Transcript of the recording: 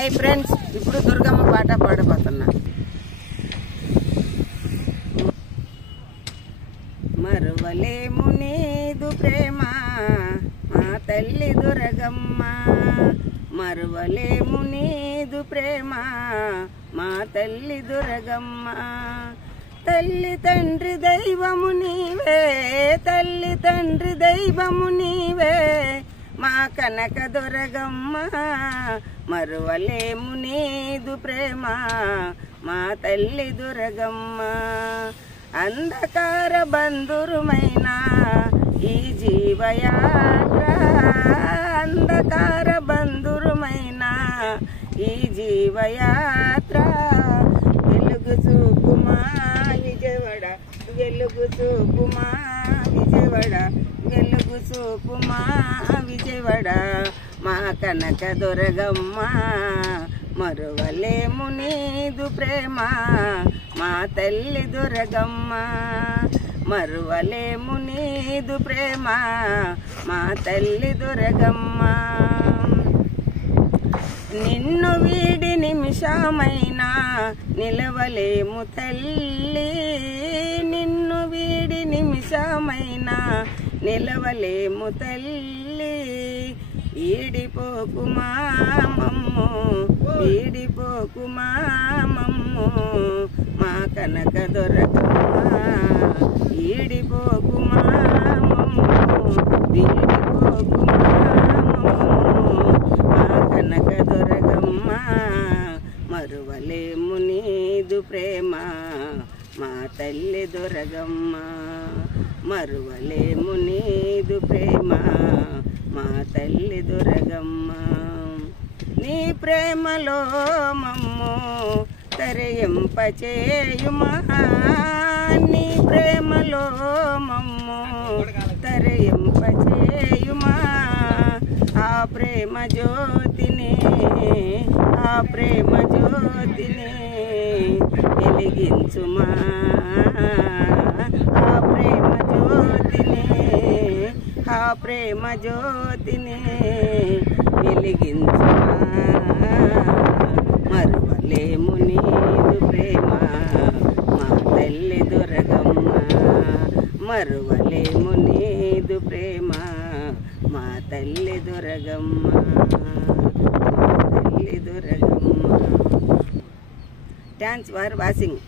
Hi friends, ఇప్పుడు దుర్గమ్మ పాట పాడబోతున్నా. మరువలేము నీదు ప్రేమ మా తల్లి దుర్గమ్మ, మరువలేము నీదు ప్రేమ మా తల్లి దుర్గమ్మ. తల్లి తండ్రి దైవము నీవే, తల్లి తండ్రి దైవము నీవే మా కనక దుర్గమ్మ. మరువలేము నీదు ప్రేమ మా తల్లి దుర్గమ్మ. అంధకార బంధురుమైన ఈ జీవయాత్ర, అంధకార బంధురుమైన ఈ జీవయాత్ర. వెలుగు చూపుమా విజయవాడ, వెలుగు చూపుమా విజయవాడ, వెలుగు చూపుమా విజయవాడ మా కనక దుర్గమ్మ. మరువలేము నీదు ప్రేమ మా తల్లి దుర్గమ్మ, మరువలేము నీదు ప్రేమ మా తల్లి దుర్గమ్మ. నిన్ను వీడి నిమిషమైనా నిలవలేము తల్లి, నిన్ను వీడి నిమిషమైనా నిలవలేము తల్లి. ఈడిపోకుమా మమ్ము, ఈడిపోకుమా మమ్ము మా కనక దుర్గమ్మ. ఈడిపోకుమా మమ్ము, ఈడిపోకుమా మమ్ము మా కనక దుర్గమ్మ. మరువలేము నీదు ప్రేమ మా తల్లి దుర్గమ్మ, మరువలేము నీదు ప్రేమ మా తల్లి దుర్గమ్మ. నీ ప్రేమలో మమ్ము తరయింపచేయుమా, నీ ప్రేమలో మమ్ము తరయింపచేయుమా. ఆ ప్రేమ జ్యోతిని, ఆ ప్రేమ జ్యోతిని వెలిగించుమా, ఆ ప్రేమ జ్యోతిని, ఆ ప్రేమ జ్యోతిని వెలిగించుమా. మరువలేము నీదు ప్రేమ మా తల్లి దుర్గమ్మ, మరువలేము నీదు ప్రేమ మా తల్లి దుర్గమ్మ, మా తల్లి దుర్గమ్మ. Thanks for watching.